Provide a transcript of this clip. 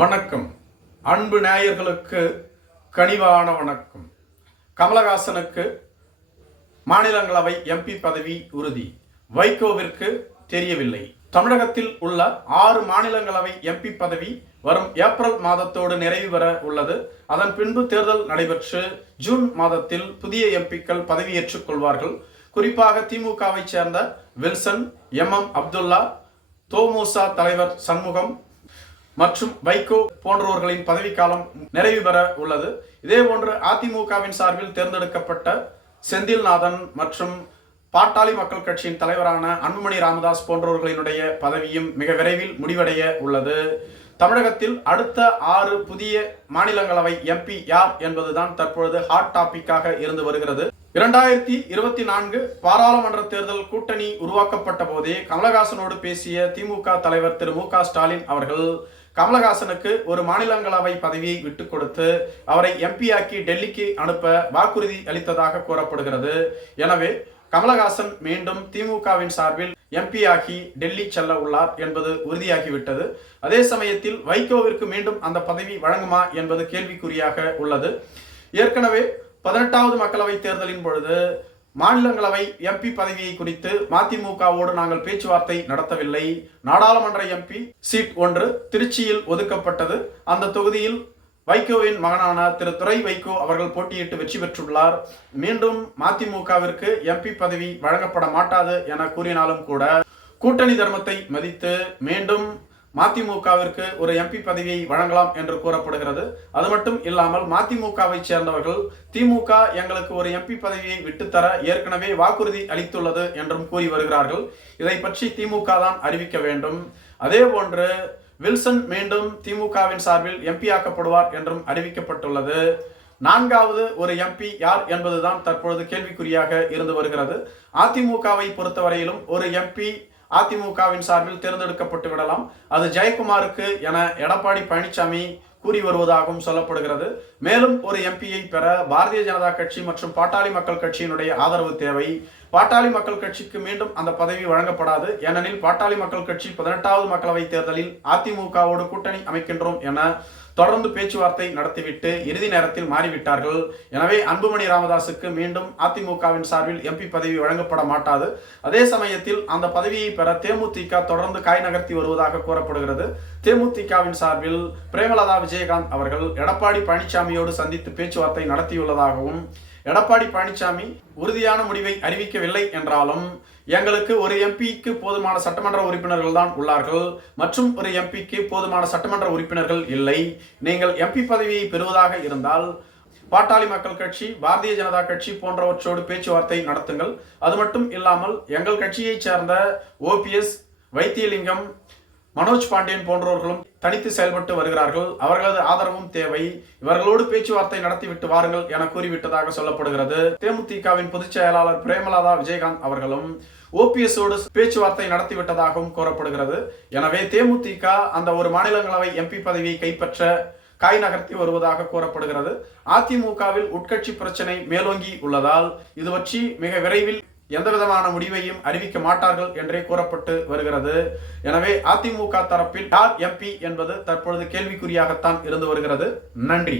வணக்கம். அன்பு நேயர்களுக்கு கனிவான வணக்கம். கமலஹாசனுக்கு மாநிலங்களவை எம்பி பதவி உறுதி. வைகோவிற்கு தெரியவில்லை. தமிழகத்தில் உள்ள ஆறு மாநிலங்களவை எம்பி பதவி வரும் ஏப்ரல் மாதத்தோடு நிறைவு பெற உள்ளது. அதன் பின்பு தேர்தல் நடைபெற்று ஜூன் மாதத்தில் புதிய எம்பிக்கள் பதவியேற்றுக் கொள்வார்கள். குறிப்பாக திமுகவை சேர்ந்த வில்சன் எம் எம் அப்துல்லா தோமுசா தலைவர் சண்முகம் மற்றும் வைகோ போன்றவர்களின் பதவிக்காலம் நிறைவு பெற உள்ளது. இதே போன்று அதிமுகவின் சார்பில் தேர்ந்தெடுக்கப்பட்ட செந்தில்நாதன் மற்றும் பாட்டாளி மக்கள் கட்சியின் தலைவரான அன்புமணி ராமதாஸ் போன்றவர்களினுடைய பதவியும் மிக விரைவில் முடிவடைய உள்ளது. தமிழகத்தில் அடுத்த ஆறு புதிய மாநிலங்களவை எம்பி யார் என்பதுதான் தற்பொழுது ஹாட் டாபிக்காக இருந்து வருகிறது. இரண்டாயிரத்தி இருபத்தி நான்கு பாராளுமன்ற தேர்தல் கூட்டணி உருவாக்கப்பட்ட போதே கமலஹாசனோடு பேசிய திமுக தலைவர் திரு மு க ஸ்டாலின் அவர்கள் கமலஹாசனுக்கு ஒரு மாநிலங்களவை பதவியை விட்டுக் கொடுத்து அவரை எம்பியாக்கி டெல்லிக்கு அனுப்ப வாக்குறுதி அளித்ததாக கூறப்படுகிறது. எனவே கமலஹாசன் மீண்டும் திமுகவின் சார்பில் எம்பி ஆகி டெல்லி செல்ல உள்ளார் என்பது உறுதியாகிவிட்டது. அதே சமயத்தில் வைகோவிற்கு மீண்டும் அந்த பதவி வழங்குமா என்பது கேள்விக்குறியாக உள்ளது. ஏற்கனவே பதினெட்டாவது மக்களவை தேர்தலின் பொழுது மாநிலங்களவை எம்பி பதவியை குறித்து மதிமுகவோடு நாங்கள் பேச்சுவார்த்தை நடத்தவில்லை. நாடாளுமன்ற எம்பி சீட் ஒன்று திருச்சியில் ஒதுக்கப்பட்டது. அந்த தொகுதியில் வைகோவின் மகனான திரு துரை வைகோ அவர்கள் போட்டியிட்டு வெற்றி பெற்றுள்ளார். மீண்டும் மதிமுகவிற்கு எம்பி பதவி வழங்கப்பட மாட்டாது என கூறினாலும் கூட கூட்டணி தர்மத்தை மதித்து மீண்டும் மதிமுகவிற்கு ஒரு எம்பி பதவியை வழங்கலாம் என்று கூறப்படுகிறது. அது மட்டும் இல்லாமல் மதிமுகவை சேர்ந்தவர்கள் திமுக எங்களுக்கு ஒரு எம்பி பதவியை விட்டுத்தர ஏற்கனவே வாக்குறுதி அளித்துள்ளது என்றும் கூறி வருகிறார்கள். இதை பற்றி திமுக தான் அறிவிக்க வேண்டும். அதே போன்று வில்சன் மீண்டும் திமுகவின் சார்பில் எம்பி ஆக்கப்படுவார் என்றும் அறிவிக்கப்பட்டுள்ளது. நான்காவது ஒரு எம்பி யார் என்பதுதான் தற்பொழுது கேள்விக்குறியாக இருந்து வருகிறது. அதிமுகவை பொறுத்தவரையிலும் ஒரு எம்பி அதிமுகவின் சார்பில் தேர்ந்தெடுக்கப்பட்டு விடலாம். அது ஜெயக்குமாருக்கு என எடப்பாடி பழனிசாமி கூறி வருவதாகவும் சொல்லப்படுகிறது. மேலும் ஒரு எம்பியை பெற பாரதிய ஜனதா கட்சி மற்றும் பாட்டாளி மக்கள் கட்சியினுடைய ஆதரவு தேவை. பாட்டாளி மக்கள் கட்சிக்கு மீண்டும் அந்த பதவி வழங்கப்படாது. ஏனெனில் பாட்டாளி மக்கள் கட்சி பதினெட்டாவது மக்களவை தேர்தலில் அதிமுகவோடு கூட்டணி அமைக்கின்றோம் என தொடர்ந்து பேச்சுவார்த்தை நடத்திவிட்டு இறுதி நேரத்தில் மாறிவிட்டார்கள். எனவே அன்புமணி ராமதாசுக்கு மீண்டும் அதிமுகவின் சார்பில் எம்பி பதவி வழங்கப்பட மாட்டாது. அதே சமயத்தில் அந்த பதவியை பெற தேமுதிக தொடர்ந்து காய் நகர்த்தி வருவதாக கூறப்படுகிறது. தேமுதிகவின் சார்பில் பிரேமலதா விஜயகாந்த் அவர்கள் எடப்பாடி பழனிசாமியோடு சந்தித்து பேச்சுவார்த்தை நடத்தியுள்ளதாகவும் எடப்பாடி பழனிசாமி உறுதியான முடிவை அறிவிக்கவில்லை என்றாலும் எங்களுக்கு ஒரு எம்பிக்கு போதுமான சட்டமன்ற உறுப்பினர்கள் தான் உள்ளார்கள். மற்றும் ஒரு எம்பிக்கு போதுமான சட்டமன்ற உறுப்பினர்கள் இல்லை. நீங்கள் எம்பி பதவியை பெறுவதாக இருந்தால் பாட்டாளி மக்கள் கட்சி பாரதிய ஜனதா கட்சி போன்றவற்றோடு பேச்சுவார்த்தை நடத்துங்கள். அது மட்டும் இல்லாமல் எங்கள் கட்சியைச் சேர்ந்த ஓபிஎஸ் வைத்தியலிங்கம் மனோஜ் பாண்டியன் போன்றவர்களும் தனித்து செயல்பட்டு வருகிறார்கள். அவர்களது ஆதரவும் தேவை. இவர்களோடு பேச்சுவார்த்தை நடத்திவிட்டு வாருங்கள் என கூறிவிட்டதாக சொல்லப்படுகிறது. தேமுதிகவின் பொதுச் செயலாளர் பிரேமலதா விஜயகாந்த் அவர்களும் ஓபிஎஸோடு பேச்சுவார்த்தை நடத்திவிட்டதாகவும் கூறப்படுகிறது. எனவே தேமுதிக அந்த ஒரு மாநிலங்களவை எம்பி பதவியை கைப்பற்ற காய் நகர்த்தி வருவதாக கூறப்படுகிறது. அதிமுகவில் உட்கட்சி பிரச்சனை மேலோங்கி உள்ளதால் இது பற்றி மிக விரைவில் எந்த விதமான முடிவையும் அறிவிக்க மாட்டார்கள் என்றே கூறப்பட்டு வருகிறது. எனவே அதிமுக தரப்பில் யார் எம்பி என்பது தற்பொழுது கேள்விக்குறியாகத்தான் இருந்து வருகிறது. நன்றி.